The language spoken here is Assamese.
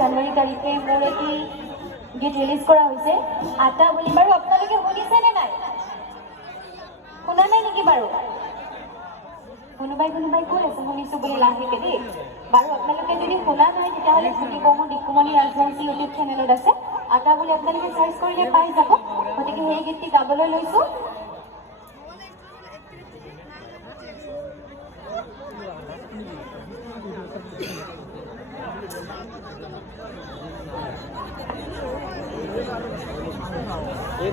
জানুৱাৰী তাৰিখে মোৰ এটি গীত ৰিলিজ কৰা হৈছে আটা বুলি। বাৰু আপোনালোকে শুনিছেনে নাই? শুনা নাই নেকি বাৰু? কোনোবাই কৈ আছে শুনিছো বুলি লাহেকে দেই। বাৰু আপোনালোকে যদি শুনা নাই তেতিয়াহ'লে শুনিব। মোৰ দিকুমণি ৰাজবংশী ইউটিউব চেনেলত আছে আটা বুলি, আপোনালোকে চাৰ্চ কৰিলে পাই যাব। গতিকে সেই গীতটি গাবলৈ লৈছো। এই